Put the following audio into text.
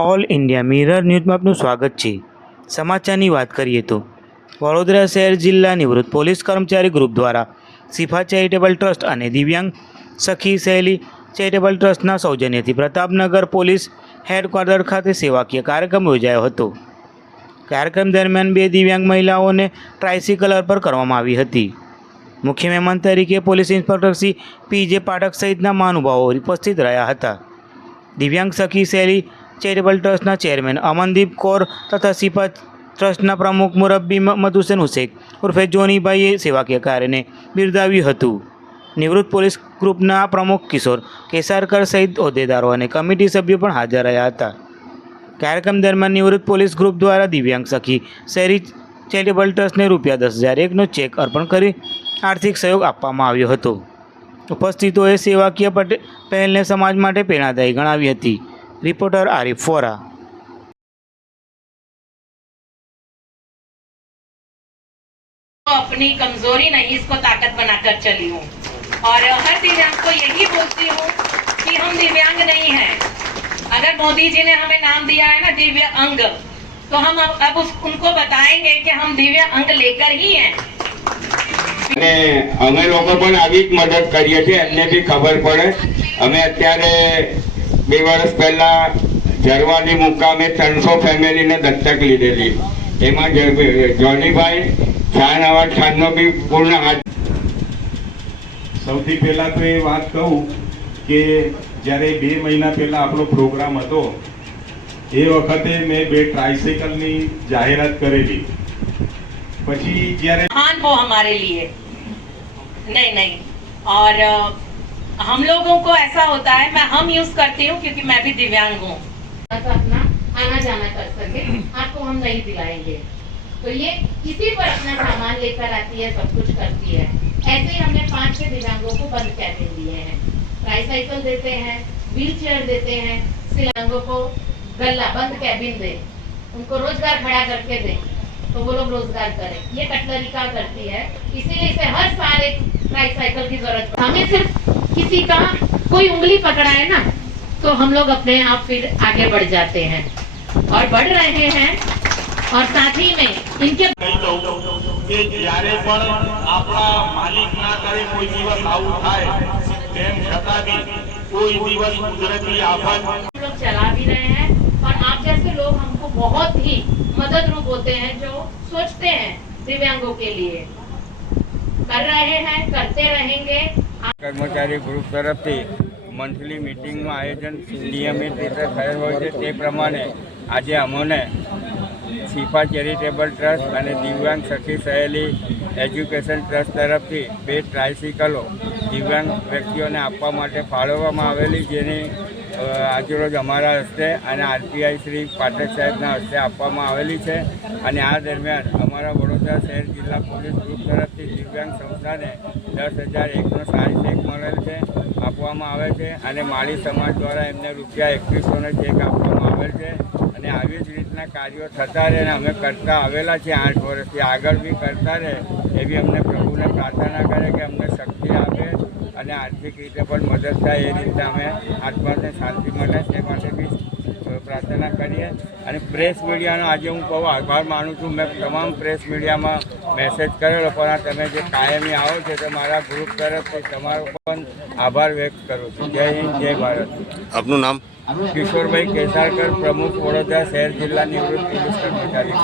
All India mirror ન્યૂઝમાં આપનું સ્વાગત છે। સમાચારની વાત કરીએ તો વડોદરા શહેર જિલ્લા નિવૃત્ત પોલીસ કર્મચારી ગ્રુપ દ્વારા શિફા ચેરિટેબલ ટ્રસ્ટ અને દિવ્યાંગ સખી સહેલી ચેરિટેબલ ટ્રસ્ટના સૌજન્યથી પ્રતાપનગર પોલીસ હેડક્વાર્ટર ખાતે સેવાકીય કાર્યક્રમ યોજાયો હતો। કાર્યક્રમ દરમિયાન 2 દિવ્યાંગ મહિલાઓને ટ્રાઇસિકલ અર્પણ કરવામાં આવી હતી। મુખ્ય મહેમાન તરીકે પોલીસ ઇન્સ્પેક્ટર શ્રી પી.જે. પાઠક સહિતના મહાનુભાવો ઉપસ્થિત રહ્યા હતા। દિવ્યાંગ સખી સહેલી ચેરિટેબલ ટ્રસ્ટના ચેરમેન અમનદીપ કૌર તથા શિફા ટ્રસ્ટના પ્રમુખ મુરબ્બી મધુસેન હુસૈન ઉર્ફે જોનીભાઈએ સેવાકીય કાર્યને બિરદાવ્યું હતું। નિવૃત્ત પોલીસ ગ્રુપના પ્રમુખ કિશોર કેસારકર સહિત હોદ્દેદારો અને કમિટી સભ્યો પણ હાજર રહ્યા હતા। કાર્યક્રમ દરમિયાન નિવૃત્ત પોલીસ ગ્રુપ દ્વારા દિવ્યાંગ સખી શહેરી ચેરિટેબલ ટ્રસ્ટને ₹10,001નો ચેક અર્પણ કરી આર્થિક સહયોગ આપવામાં આવ્યો હતો। ઉપસ્થિતોએ સેવાકીય પહેલને સમાજ માટે પ્રેરણાદાયી ગણાવી હતી। रिपोर्टर आरिफ फोरा। अपनी कमजोरी नहीं, इसको ताकत बनाकर चली हूँ और हर दिव्यांग को यही बोलती हूँ कि हम दिव्यांग नहीं हैं। अगर मोदी जी ने हमें नाम दिया है ना दिव्य अंग, तो हम अब उनको बताएंगे कि हम दिव्य अंग लेकर ही हैं। અને અમે લોકો પણ આવી જ મદદ કરીએ છીએ, એમને બી ખબર પડે। અમે અત્યારે 2 વર્ષ પહેલા જરવાદી મુકામે 300 ફેમિલીને દત્તક લીધેલી। એમાં જોનીભાઈ શાહનવાજ ખાનનો બી પૂર્ણ હાથ। સૌથી પહેલાં તો એ વાત કહું કે જ્યારે 2 મહિના પહેલાં આપણો પ્રોગ્રામ હતો એ વખતે મેં 2 ટ્રાઇસાઇકલની જાહેરાત કરેલી। પછી જ્યારે महान हो हमारे लिए नहीं और हम लोगों को ऐसा होता है, मैं हम यूज करती हूँ क्योंकि मैं भी दिव्यांग हूँ। अपना आना जाना कर सके, आपको हम नहीं दिलाएंगे। तो ये किसी पर अपना सामान लेकर आती है, सब कुछ करती है। ऐसे ही हमने 5-6 दिव्यांगों को बंद कैबिन दिए हैं, ट्राइसाइकिल देते हैं, व्हील चेयर देते हैं। दिव्यांगों को गल्ला बंद कैबिन दे, उनको रोजगार खड़ा करके दे तो वो लोग रोजगार करें। ये कटलरी का करती है, इसीलिए इसे हर साल एक ट्राइसाइकिल की जरूरत है। हमें सिर्फ किसी का कोई उंगली पकड़ा है ना, तो हम लोग अपने आप फिर आगे बढ़ जाते हैं और बढ़ रहे हैं। और साथ ही में इनके કે જ્યારે પણ આપણા માલિક ના કરે કોઈ દિવસ આવું થાય તેમ છતાં બી કોઈ દિવસ કુદરતી આફત हम लोग चला भी रहे हैं और आप जैसे लोग हमको बहुत ही मदद रूप होते हैं, जो सोचते हैं दिव्यांगों के लिए। कर रहे हैं, करते रहेंगे। કર્મચારી ગ્રુપ તરફથી મંથલી મીટિંગનું આયોજન નિયમિત રીતે થયેલ હોય છે। તે પ્રમાણે આજે અમોને શિફા ચેરિટેબલ ટ્રસ્ટ અને દિવ્યાંગ સખી સહેલી એજ્યુકેશન ટ્રસ્ટ તરફથી 2 ટ્રાઇસિકલો દિવ્યાંગ વ્યક્તિઓને આપવા માટે ફાળવવામાં આવેલી, જેની આજરોજ અમારા હસ્તે અને આરપીઆઈ શ્રી પાઠક સાહેબના હસ્તે આપવામાં આવેલી છે। અને આ દરમિયાન અમારા વડોદરા શહેર જિલ્લા પોલીસ ગ્રુપ તરફથી દિવ્યાંગ સંસ્થાને 10,001નો સારી ચેક મળેલ છે, આપવામાં આવે છે। અને માળી સમાજ દ્વારા એમને ₹2100નો ચેક આપવામાં આવેલ છે। અને આવી જ રીતના કાર્યો થતા રહે અને અમે કરતા આવેલા છે 8 વર્ષથી, આગળ બી કરતા રહે એવી અમને પ્રભુને પ્રાર્થના કરે કે અમને શક્તિ આપે અને આર્થિક રીતે પણ મદદ થાય એ રીતે અમે આત્માને શાંતિ મળે તે માટે બી પ્રાર્થના કરીએ। અને પ્રેસ મીડિયાનો આજે હું બહુ આભાર માનું છું। મેં તમામ પ્રેસ મીડિયામાં મેસેજ કરેલો, પણ આ તમે જે કાયમી આવો છો તો મારા ગ્રુપ તરફથી તમારો પણ આભાર વ્યક્ત કરું છું। જય હિન્દ, જય ભારત। આપનું નામ? કિશોરભાઈ કેસારકર, પ્રમુખ વડોદરા શહેર જિલ્લા નિવૃત્ત પોલીસ કર્મચારી।